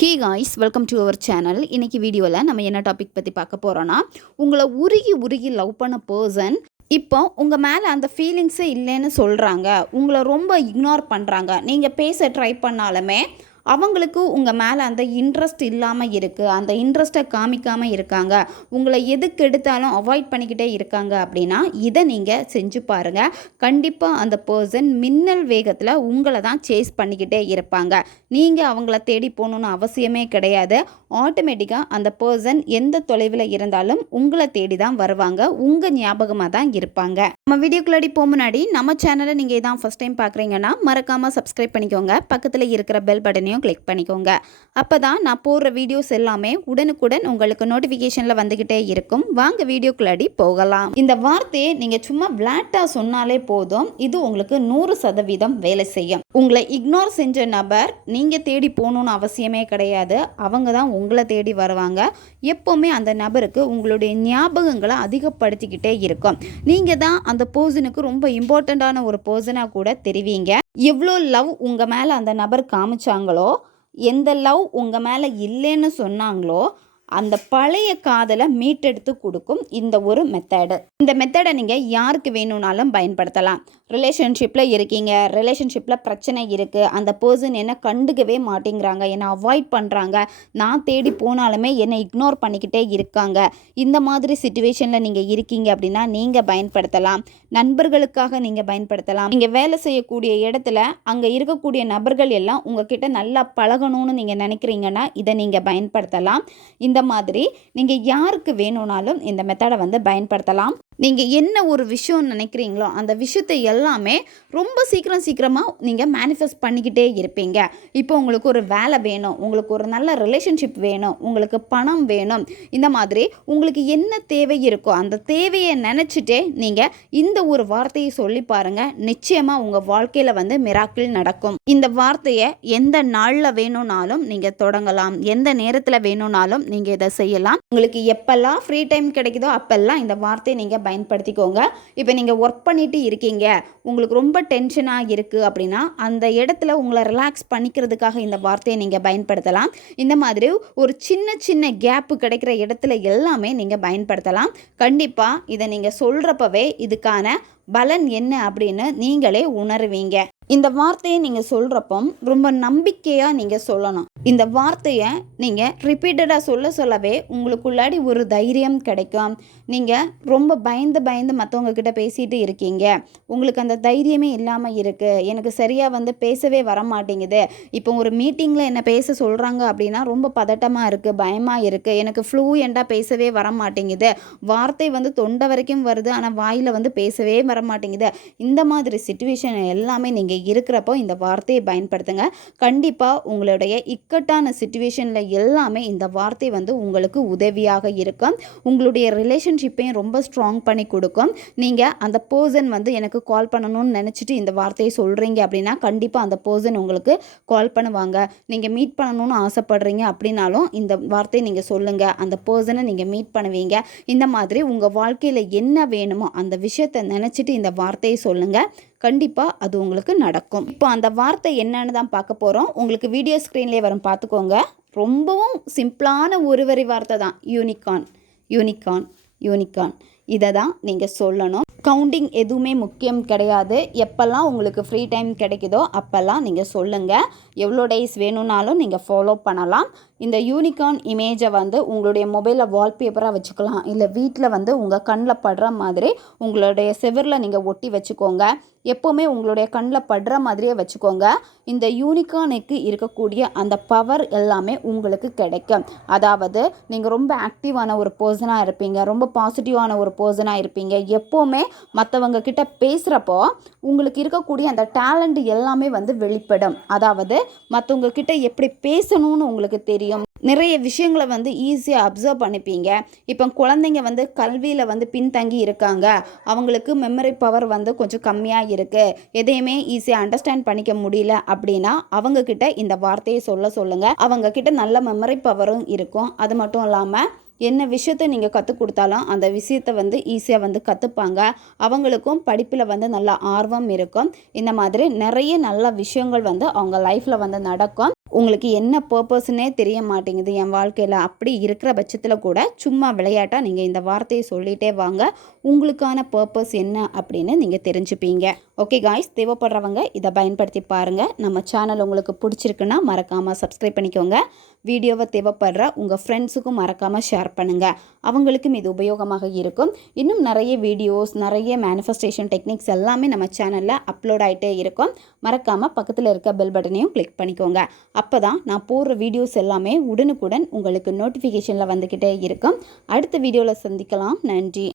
Hey guys welcome to our channel இன்றைக்கி வீடியோவில் நம்ம என்ன டாபிக் பற்றி பார்க்க போகிறோன்னா உங்களை உருகி உருகி லவ் பண்ண பர்சன் இப்போ உங்கள் மேலே அந்த ஃபீலிங்ஸே இல்லைன்னு சொல்கிறாங்க உங்களை ரொம்ப இக்னோர் பண்ணுறாங்க நீங்கள் பேச ட்ரை பண்ணாலுமே அவங்களுக்கு உங்கள் மேலே அந்த இன்ட்ரெஸ்ட் இல்லாமல் இருக்குது அந்த இன்ட்ரெஸ்ட்டை காமிக்காமல் இருக்காங்க. உங்களை எதுக்கு எடுத்தாலும் அவாய்ட் பண்ணிக்கிட்டே இருக்காங்க அப்படின்னா இதை நீங்கள் செஞ்சு பாருங்கள் கண்டிப்பாக அந்த பர்சன் மின்னல் வேகத்தில் உங்களை தான் சேஸ் பண்ணிக்கிட்டே இருப்பாங்க. நீங்கள் அவங்கள தேடி போகணுன்னு அவசியமே கிடையாது. ஆட்டோமேட்டிக்காக அந்த பர்சன் எந்த தொலைவில் இருந்தாலும் உங்களை தேடி தான் வருவாங்க. உங்கள் ஞாபகமாக தான் இருப்பாங்க. நம்ம வீடியோக்குள்ளாடி போக முன்னாடி நம்ம சேனலை நீங்கள் இதான் ஃபஸ்ட் டைம் பார்க்குறீங்கன்னா மறக்காமல் சப்ஸ்கிரைப் பண்ணிக்கோங்க. பக்கத்தில் இருக்கிற பெல் பட்டனையும் கிளிக் பண்ணிக்கோங்க. அப்போ தான் நான் போடுற வீடியோஸ் எல்லாமே உடனுக்குடன் உங்களுக்கு நோட்டிஃபிகேஷனில் வந்துக்கிட்டே இருக்கும். வாங்க வீடியோக்குள்ளாடி போகலாம். இந்த வார்த்தையை நீங்கள் சும்மா விளாட்டாக சொன்னாலே போதும். இது உங்களுக்கு நூறு சதவீதம் வேலை செய்யும். உங்களை இக்னோர் செஞ்ச நபர் நீங்கள் தேடி போகணுன்னு அவசியமே கிடையாது. அவங்க தான் உங்களை தேடி வருவாங்க. எப்போவுமே அந்த நபருக்கு உங்களுடைய ஞாபகங்களை அதிகப்படுத்திக்கிட்டே இருக்கும். நீங்கள் தான் அந்த பர்சனுக்கு ரொம்ப இம்பார்ட்டண்ட்டான ஒரு பர்சனாக கூட தெரிவிங்க. எவ்வளோ லவ் உங்கள் மேலே அந்த நபர் காமிச்சாங்களோ எந்த லவ் உங்கள் மேலே இல்லைன்னு சொன்னாங்களோ அந்த பழைய காதலை மீட்டெடுத்து கொடுக்கும் இந்த ஒரு மெத்தடு இந்த மெத்தடை நீங்கள் யாருக்கு வேணும்னாலும் பயன்படுத்தலாம். ரிலேஷன்ஷிப்பில் இருக்கீங்க ரிலேஷன்ஷிப்பில் பிரச்சனை இருக்குது அந்த பர்சன் என்ன கண்டுக்கவே மாட்டேங்கிறாங்க என்னை அவாய்ட் பண்ணுறாங்க நான் தேடி போனாலுமே என்னை இக்னோர் பண்ணிக்கிட்டே இருக்காங்க. இந்த மாதிரி சுச்சுவேஷனில் நீங்கள் இருக்கீங்க அப்படின்னா நீங்கள் பயன்படுத்தலாம். நண்பர்களுக்காக நீங்கள் பயன்படுத்தலாம். நீங்கள் வேலை செய்யக்கூடிய இடத்துல அங்கே இருக்கக்கூடிய நபர்கள் எல்லாம் உங்ககிட்ட நல்லா பழகணும்னு நீங்கள் நினைக்கிறீங்கன்னா இதை நீங்கள் பயன்படுத்தலாம். இந்த மாதிரி நீங்கள் யாருக்கு வேணும்னாலும் இந்த மெத்தடை வந்து பயன்படுத்தலாம். நீங்கள் என்ன ஒரு விஷயம் நினைக்கிறீங்களோ அந்த விஷயத்தை எல்லாமே ரொம்ப சீக்கிரம் சீக்கிரமாக நீங்கள் மேனிஃபெஸ்ட் பண்ணிக்கிட்டே இருப்பீங்க. இப்போ உங்களுக்கு ஒரு வேலை வேணும் உங்களுக்கு ஒரு நல்ல ரிலேஷன்ஷிப் வேணும் உங்களுக்கு பணம் வேணும் இந்த மாதிரி உங்களுக்கு என்ன தேவை இருக்கோ அந்த தேவையை நினச்சிட்டே நீங்கள் இந்த ஒரு வார்த்தையை சொல்லி பாருங்கள் நிச்சயமாக உங்கள் வாழ்க்கையில் வந்து மிராக்கிள் நடக்கும். இந்த வார்த்தையை எந்த நாளில் வேணும்னாலும் நீங்கள் தொடங்கலாம். எந்த நேரத்தில் வேணும்னாலும் நீங்கள் இதை செய்யலாம். உங்களுக்கு எப்பெல்லாம் ஃப்ரீ டைம் கிடைக்குதோ அப்பெல்லாம் இந்த வார்த்தையை நீங்கள் பயன்படுத்திக்கோங்க. இப்போ நீங்கள் ஒர்க் பண்ணிட்டு இருக்கீங்க. உங்களுக்கு ரொம்ப டென்ஷனாக இருக்குது அப்படின்னா அந்த இடத்துல உங்களை ரிலாக்ஸ் பண்ணிக்கிறதுக்காக இந்த வார்த்தையை நீங்கள் பயன்படுத்தலாம். இந்த மாதிரி ஒரு சின்ன சின்ன கேப்பு கிடைக்கிற இடத்துல எல்லாமே நீங்கள் பயன்படுத்தலாம். கண்டிப்பாக இதை நீங்கள் சொல்கிறப்பவே இதுக்கான பலன் என்ன அப்படின்னு நீங்களே உணருவீங்க. இந்த வார்த்தையை நீங்கள் சொல்கிறப்போ ரொம்ப நம்பிக்கையாக நீங்கள் சொல்லணும். இந்த வார்த்தையை நீங்கள் ரிப்பீட்டடாக சொல்ல சொல்லவே உங்களுக்குள்ளாடி ஒரு தைரியம் கிடைக்கும். நீங்கள் ரொம்ப பயந்து பயந்து மற்றவங்க கிட்ட பேசிகிட்டு இருக்கீங்க. உங்களுக்கு அந்த தைரியமே இல்லாமல் இருக்குது எனக்கு சரியாக வந்து பேசவே வர மாட்டேங்குது இப்போ ஒரு மீட்டிங்கில் என்ன பேச சொல்கிறாங்க அப்படின்னா ரொம்ப பதட்டமாக இருக்குது பயமாக இருக்குது எனக்கு ஃப்ளூயண்டாக பேசவே வர மாட்டேங்குது வார்த்தை வந்து தொண்டை வரைக்கும் வருது ஆனால் வாயில் வந்து பேசவே வர மாட்டேங்குது இந்த மாதிரி சுச்சுவேஷன் எல்லாமே நீங்கள் இருக்கிறப்போ இந்த வார்த்தையை பயன்படுத்துங்க. கண்டிப்பாக உங்களுடைய இக்கட்டான சுச்சுவேஷனில் எல்லாமே இந்த வார்த்தை வந்து உங்களுக்கு உதவியாக இருக்கும். உங்களுடைய ரிலேஷன்ஷிப்பையும் ரொம்ப ஸ்ட்ராங் பண்ணி கொடுக்கும். நீங்கள் அந்த பர்சன் வந்து எனக்கு கால் பண்ணணும்னு நினச்சிட்டு இந்த வார்த்தையை சொல்கிறீங்க அப்படின்னா கண்டிப்பாக அந்த பர்சன் உங்களுக்கு கால் பண்ணுவாங்க. நீங்கள் மீட் பண்ணணும்னு ஆசைப்படுறீங்க அப்படின்னாலும் இந்த வார்த்தையை நீங்கள் சொல்லுங்கள் அந்த பர்சனை நீங்கள் மீட் பண்ணுவீங்க. இந்த மாதிரி உங்கள் வாழ்க்கையில் என்ன வேணுமோ அந்த விஷயத்தை நினச்சிட்டு இந்த வார்த்தையை சொல்லுங்கள் கண்டிப்பாக அது உங்களுக்கு நடக்கும். இப்போ அந்த வார்த்தை என்னன்னு தான் பார்க்க போகிறோம் உங்களுக்கு வீடியோ ஸ்க்ரீன்லேயே வரும். பார்த்துக்கோங்க. ரொம்பவும் சிம்பிளான ஒரு வரி வார்த்தை தான். யூனிகான் யூனிகான் யூனிகான் இதை தான் நீங்கள் சொல்லணும். கவுண்டிங் எதுவுமே முக்கியம் கிடையாது. எப்போல்லாம் உங்களுக்கு ஃப்ரீ டைம் கிடைக்குதோ அப்போல்லாம் நீங்கள் சொல்லுங்கள் எவ்வளோ டேஸ் வேணும்னாலும் நீங்கள் ஃபாலோ பண்ணலாம். இந்த யூனிகார்ன் இமேஜை வந்து உங்களுடைய மொபைலில் வால்பேப்பராக வச்சுக்கலாம். இல்லை வீட்டில் வந்து உங்கள் கண்ணில் படுற மாதிரி உங்களுடைய செவரில் நீங்கள் ஒட்டி வச்சுக்கோங்க. எப்போவுமே உங்களுடைய கண்ணில் படுற மாதிரியே வச்சுக்கோங்க. இந்த யூனிகானுக்கு இருக்கக்கூடிய அந்த பவர் எல்லாமே உங்களுக்கு கிடைக்கும். அதாவது நீங்கள் ரொம்ப ஆக்டிவான ஒரு பர்சனாக இருப்பீங்க. ரொம்ப பாசிட்டிவான ஒரு பர்சனாக இருப்பீங்க. எப்போவுமே மற்றவங்க கிட்ட பேசுகிறப்போ உங்களுக்கு இருக்கக்கூடிய அந்த டேலண்ட் எல்லாமே வந்து வெளிப்படும். அதாவது மற்றவங்க கிட்ட எப்படி பேசணும்னு உங்களுக்கு தெரியும். தெரியும். நிறைய விஷயங்களை வந்து ஈஸியாக அப்சர்வ் பண்ணிப்பீங்க. இப்போ குழந்தைங்க வந்து கல்வியில் வந்து பின்தங்கி இருக்காங்க. அவங்களுக்கு மெமரி பவர் வந்து கொஞ்சம் கம்மியாக இருக்குது எதையுமே ஈஸியாக அண்டர்ஸ்டாண்ட் பண்ணிக்க முடியல அப்படின்னா அவங்கக்கிட்ட இந்த வார்த்தையை சொல்ல சொல்லுங்கள் அவங்கக்கிட்ட நல்ல மெமரி பவரும் இருக்கும். அது மட்டும் இல்லாமல் என்ன விஷயத்தை நீங்கள் கற்றுக் கொடுத்தாலும் அந்த விஷயத்தை வந்து ஈஸியாக வந்து கற்றுப்பாங்க அவங்களுக்கும் படிப்பில் வந்து நல்ல ஆர்வம் இருக்கும். இந்த மாதிரி நிறைய நல்ல விஷயங்கள் வந்து அவங்க லைஃப்பில் வந்து நடக்கும். உங்களுக்கு என்ன பர்பஸ்னே தெரிய மாட்டேங்குது என் வாழ்க்கையில் அப்படி இருக்கிற பட்சத்தில் கூட சும்மா விளையாட்டாக நீங்கள் இந்த வார்த்தையை சொல்லிகிட்டே வாங்க. உங்களுக்கான பர்பஸ் என்ன அப்படின்னு நீங்கள் தெரிஞ்சுப்பீங்க. ஓகே காய்ஸ் தேவைப்படுறவங்க இதை பயன்படுத்தி பாருங்கள் நம்ம சேனல் உங்களுக்கு பிடிச்சிருக்குன்னா மறக்காமல் சப்ஸ்கிரைப் பண்ணிக்கோங்க. வீடியோவை தேவைப்படுற உங்கள் ஃப்ரெண்ட்ஸுக்கும் மறக்காமல் ஷேர் பண்ணுங்கள் அவங்களுக்கும் இது உபயோகமாக இருக்கும். இன்னும் நிறைய வீடியோஸ் நிறைய மேனிஃபெஸ்டேஷன் டெக்னிக்ஸ் எல்லாமே நம்ம சேனலில் அப்லோட் ஆகிட்டே இருக்கும். மறக்காமல் பக்கத்தில் இருக்க பெல் பட்டனையும் கிளிக் பண்ணிக்கோங்க. அப்போ தான் நான் போடுற வீடியோஸ் எல்லாமே உடனுக்குடன் உங்களுக்கு நோட்டிஃபிகேஷனில் வந்துக்கிட்டே இருக்கும். அடுத்த வீடியோவில் சந்திக்கலாம். நன்றி.